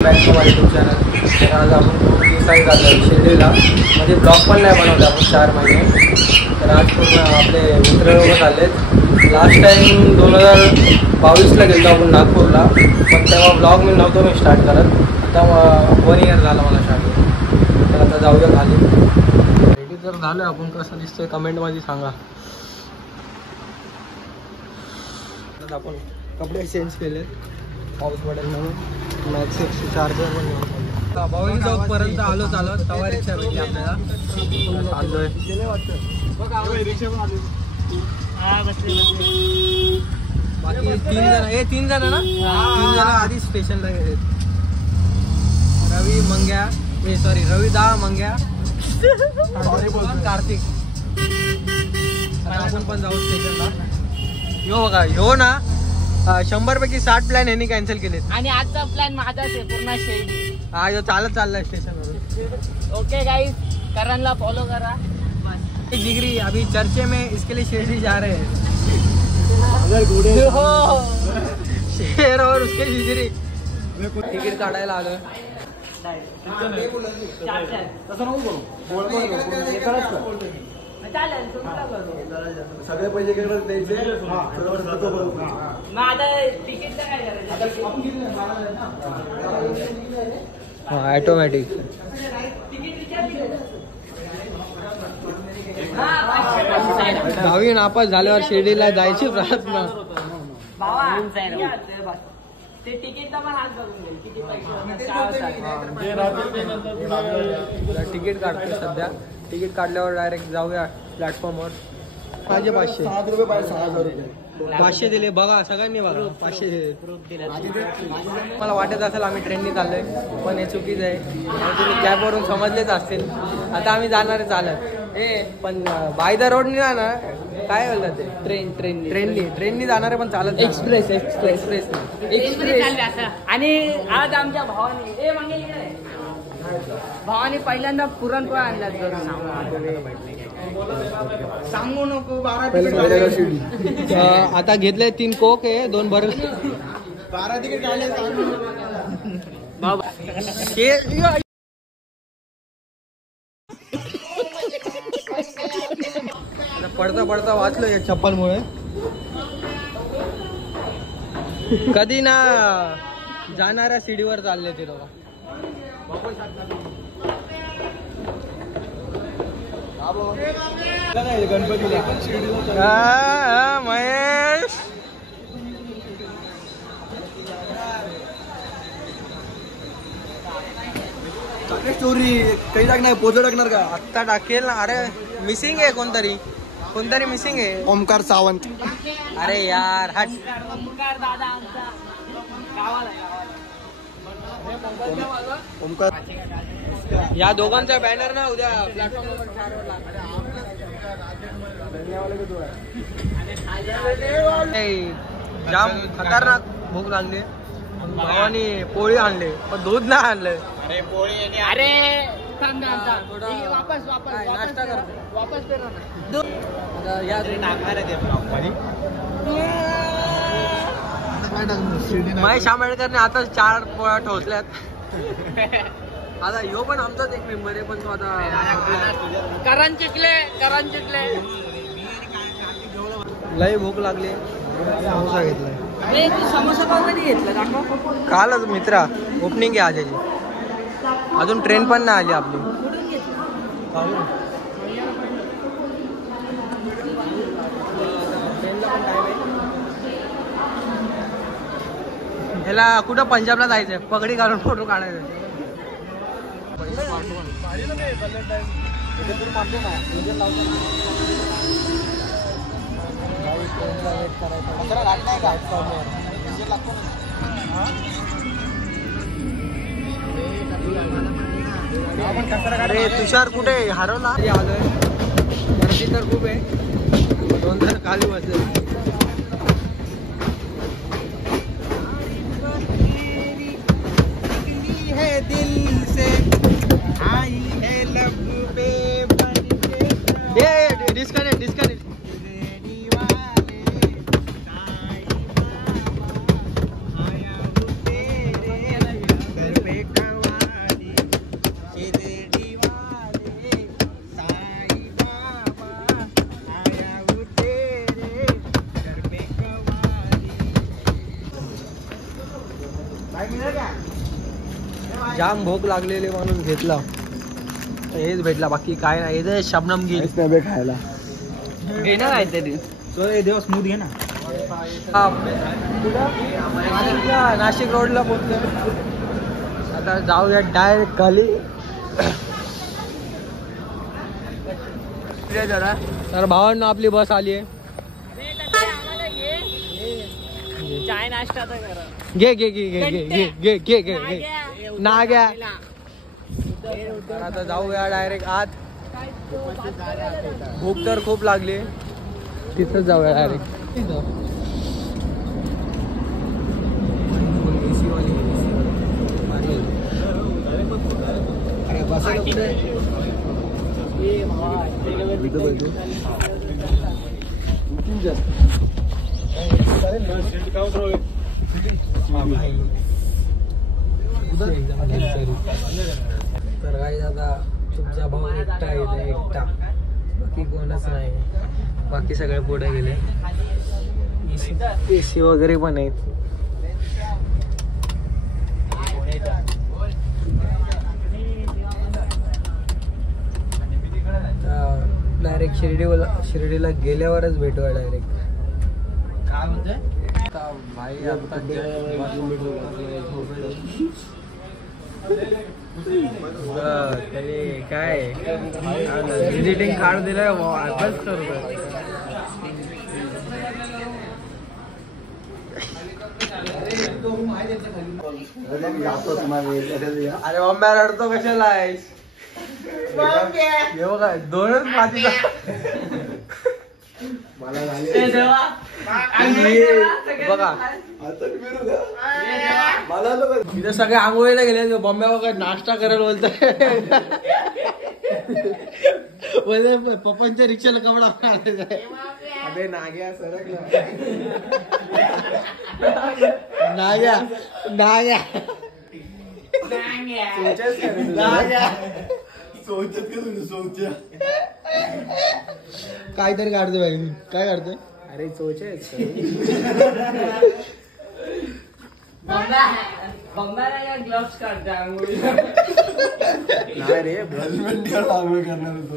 YouTube channel. तर आज आपण खूप दिवसांनी झालं शिर्डीला, म्हणजे ब्लॉग पण नाही बनवले आपण 4 महिने. तर आज पूर्ण आपले मित्र आलेत. लास्ट टाईम 2022ला गेलो आपण नागपूरला, पण तेव्हा ब्लॉग मी नव्हतो स्टार्ट करत. आता 1 इयर झालं मला स्टार्ट करून. तर आता जाऊया खाली. रेडी तर झालं आपण, कसं दिसतंय कमेंटमध्ये सांगा. आपण कपडे चेंज केले, पाऊस पडेल म्हणून. मॅक्स चार्जर पण घेऊन बावली चौकपर्यंत आलो चालत. तवा रिक्षा भेटली आपल्याला, चाललोय. बाकी 3 जण ना, 3 जण आधी स्टेशनला गेले. रवी दा मंग्या कार्तिक. आपण पण जाऊ स्टेशनला. यो बघा, यो ना 100 पैकी 60 प्लॅन यांनी कॅन्सल केलेत. आणि आजचा प्लॅन माझाच आहे पूर्ण शिर्डी. हा, यो चालत चाललाय स्टेशनवरून. ओके गाइस, करणला फॉलो करा. जिगरी अभी चर्चे में, इसके लिए शिर्डी जा रहे हैं. शेर और उसके जिगरी. तिकीट काढायला आलोय. सगळे पैसे द्यायचे. ऑटोमॅटिक. दहावी नापास झाल्यावर शिर्डीला जायची प्रार्थना. तिकीट काढतोय सध्या. तिकीट काढल्यावर डायरेक्ट जाऊया प्लॅटफॉर्मवर. माझे 500 500 दिले बघा, सगळ्यांनी बघा 500 दिले. मला वाटत असेल आम्ही ट्रेननी चाललोय, पण हे चुकीचं आहे. तुम्ही कॅबवरून समजलेच असतील. आता आम्ही जाणार आहे चालत. पण बाय द रोडनी जाणार, काय बोलतात ते, ट्रेननी जाणार आहे, पण चालत. एक्सप्रेस. आणि आज आमच्या भावाने पहिल्यांदा पुरणपोळ्या आणल्यात घरून. सांगू नको. आता घेतले 3 कोक आहे, 2 भर. 12 तिकीट काढले. पडता वाचलो एक चप्पलमुळे. कधी ना जाणाऱ्या सीडीवर चालले ते लोक. गणपतीला महेश स्टोरी काही टाकणार, पोचो टाकणार का? आत्ता टाकेल ना. अरे मिसिंग आहे, कोणतरी मिसिंग आहे. ओमकार सावंत. अरे यार हट. ओमकार. या दोघांचा बॅनर ना उद्या प्लॅटफॉर्मवर जाम खतरनाक भूक लागली. भावानी पोळी आणले, पण दूध नाही आणलंय. अरे नाश्ता करतो. महेश आंबेडकरने आता 4 पोळ्या ठोचल्यात. आता ह्यो पण आमचाच एक मेंबर आहे, पण तो आता करण चिकले. लय भूक लागली. समोसा घेतलाय. कालच मित्रा ओपनिंग आहे आजची. अजून ट्रेन पण नाही आली आपली. ह्याला कुठं पंजाबला जायचंय, पगडी घालून फोटो काढायचा. अरे तुषार कुठे हरवला? आलोय. गर्दी तर खूप आहे. 2 जण खाली बसले. दिल से आई है लब पे डिस्कनेक्ट. जाम भूक लागलेली म्हणून घेतला. हेच भेटला, बाकी काय नाही. हे शबनम गिरी खायला घे ना काहीतरी. देव स्मूथ घे ना. नाशिक रोडला पोहोचलो. आता जाऊया डायरेक्ट खाली. तर भावांना आपली बस आली आहे. चाय नाश्ता तर करा. घे घे घे घे घे घे घे घे घे ना घ्या. आता जाऊया डायरेक्ट आत. भूक तर खूप लागली. तिथंच जाऊया डायरेक्ट. तर काय आता तुमचा भाऊ एकटा आहे, एकटा, बाकी कोणच नाही. बाकी सगळे पुढे गेले. एसी वगैरे पण आहेत. डायरेक्ट शिर्डीला गेल्यावरच भेटूया डायरेक्ट. काय म्हणते भाई आता काय विजिटिंग कार्ड दिलाय, अभ्यास करतो. अरे मम्मी रडतो कशाला आहेस? बघा दोनच माती बघा. इथे सगळे आंघोळीला गेले. बॉम्बे बघा नाश्ता करायला बोलतोय. पप्पांच्या रिक्षाला कपडा अबे नाग्या सरकला. नाग्या नाग्या काहीतरी काढतोय बाई. काय काढतोय? अरे चोच ग्लव्स काढते आंघोळी. नाही रे, आंघोळ करणार होतो.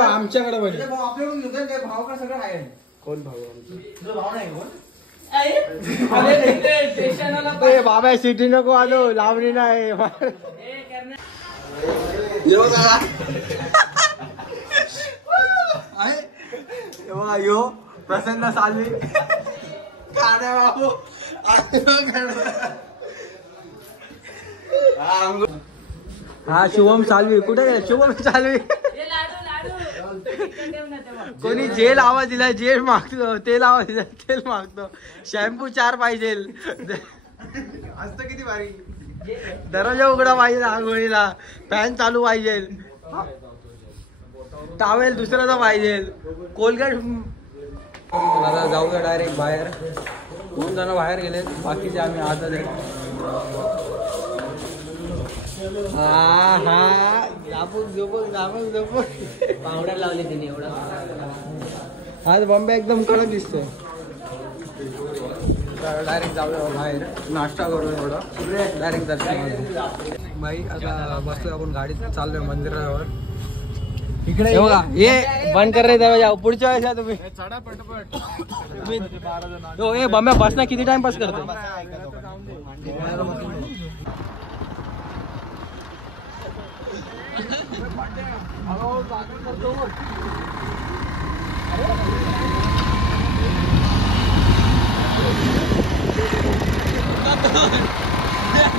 आमच्याकडे पाहिजे. भाव का सगळं आहे. कोण भाऊ? तुझा भाव नाही कोण? बाबा सिटी नको आलो, लावणी नाही. यो प्रसन्न सालवी बाबू. हा शुभम सालवी कुठे गेला? शुभम सालवी कोणी जेल आवाज दिला, जेल मागतो, तेल आवाज दिला, तेल मागतो. शॅम्पू 4 पाहिजे. असतं किती भारी. दरवाजा उघडा पाहिजे आंघोळीला. फॅन चालू पाहिजे. टावेल दुसऱ्याचा पाहिजे. कोलगेट. आता जाऊया डायरेक्ट बाहेर. 2 जण बाहेर गेलेत, बाकीचे आम्ही आतच आहे. हा झापूक झोपूक पावडर लावली तिने. एवढा आज बॉम्बे एकदम कडक दिसतोय. डायरेक्ट जाऊया बाहेर, नाश्ता करून एवढा डायरेक्ट दर्शन. बाई आता बसतोय आपण गाडीत, चाललोय मंदिरावर. इकडे बघा, हे बंद कर रे दरवाजा. पुढच्या वेळेस या तुम्ही. हे बॉम्बे बस ना किती टाइम पास करतो.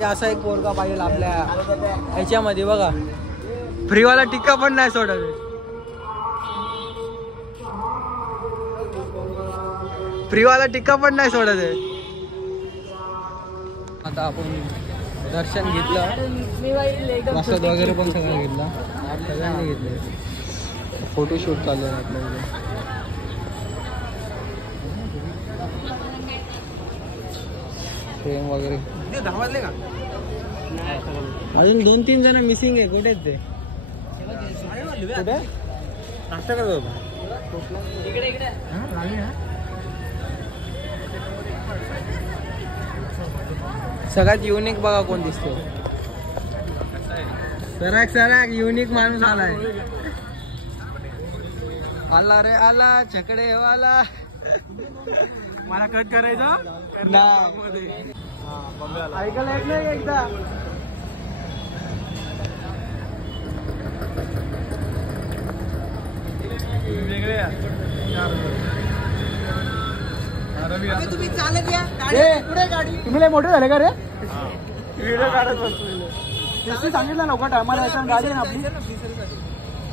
असा एक पोरगा पाहिजे आपल्या ह्याच्यामध्ये. बघा फ्रीवाला टिक्का पण नाही सोडत. फ्रीवाला टिक्का पण नाही सोडत आहे. आता आपण दर्शन घेतलं, प्रसाद वगैरे पण सगळं घेतला, सगळ्यांनी घेतले. फोटोशूट चालू आहे आपल्याकडे. फ्रेम वगैरे. धावले का अजून 2-3 जण मिसिंग आहे. कुठे आहेत ते? कुठे नाश्ता करतो? सगळ्यात युनिक बघा कोण दिसतो. सराक सराक युनिक माणूस आलाय. आला रे आला छकडे वाला. मला कट करायचा नाही ऐकायला येत नाही एकदा. तुम्ही चालत या पुढे गाडी. तुम्ही लय मोठे झाले का रे. व्हिडिओ काढत बसलेलो. सांगितलं लवकर टायमाला यायचं गाडी आहे ना आपली.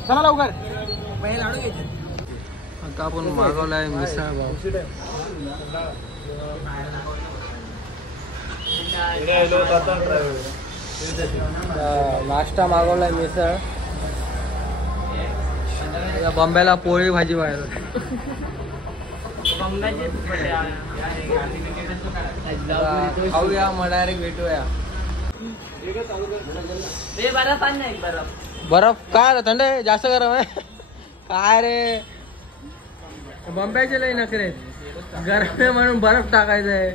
चला लवकर. आता आपण मागवलाय मिसळ भाव. नाश्ता मागवलाय मिसळ. बॉम्बेला पोळी भाजी पाहिजे. खाऊया मग डायरेक्ट भेटूया. बर्फ काय थंड आहे जास्त गरम आहे काय रे. बॉम्बेचे लई नखरे गरम आहे म्हणून बर्फ टाकायचं आहे.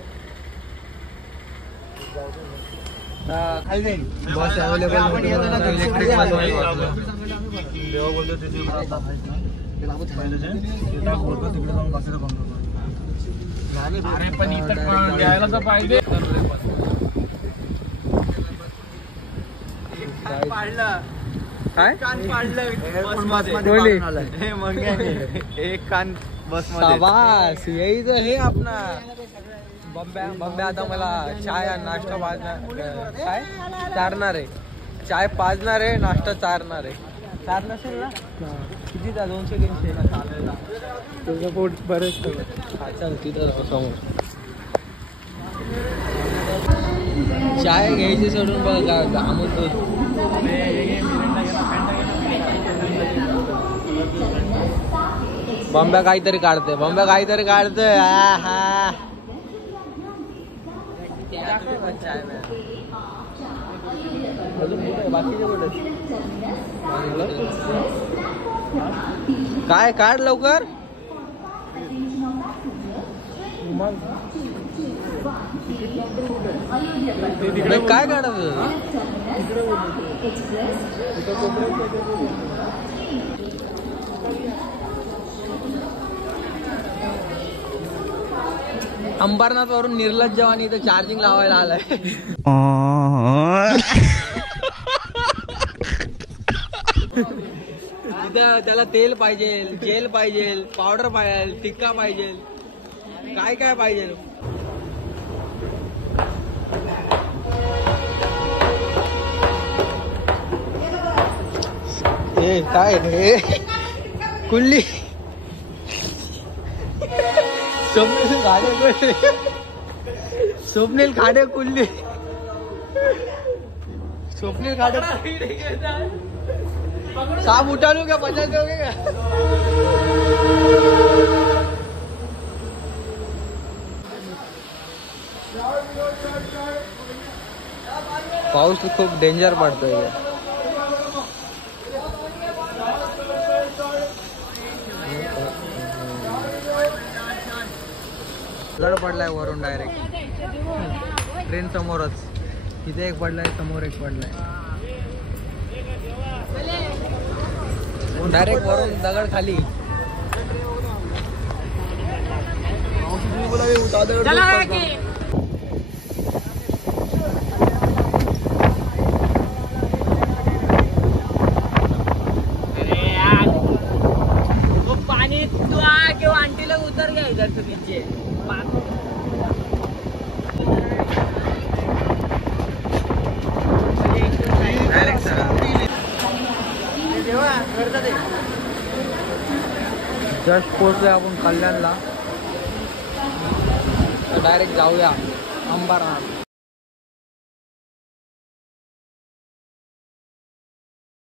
बस अवेलेबल इलेक्ट्रिक घ्यायला तर पाहिजे. काय कान पाडलं एक कान बस शाबास यायचं हे आपला. बॉम्बे आता मला चाय नाश्ता पाजणार. काय चारणार आहे. चाय पाजणार आहे नाश्ता चारणार आहे. चार नसेल ना किती 200-300 तुझं पोट बरेच. चल तिथं समोर चाय घ्यायची सोडून बघ घामतो. बॉम्बे काहीतरी काढते. बॉम्बे काहीतरी काढतोय. हा काय काढ लवकर. काय काढत अंबरनाथ वरून निर्लज्ज जवानी इथं चार्जिंग लावायला आलाय. तिथं त्याला तेल पाहिजे, जेल पाहिजे, पावडर पाहिजे, टिक्का पाहिजे, काय काय पाहिजे. हे काय रे कुल्ली. स्वप्नील खाडे कुल्ली. स्वप्नील खाडे साहब उठा लू क्या 50 दोगे क्या. पाऊस खूप डेंजर पडतोय. गड पडलाय वरून डायरेक्ट. ट्रेन समोरच. इथे एक पडलाय समोर एक पडलाय. डायरेक्ट वरून दगड खाली. पाणी किंवा आंटीला उतर गया इधर से नीचे. जस्ट पोहोचलोय आपण कल्याणला. डायरेक्ट जाऊया अंबरनाथ.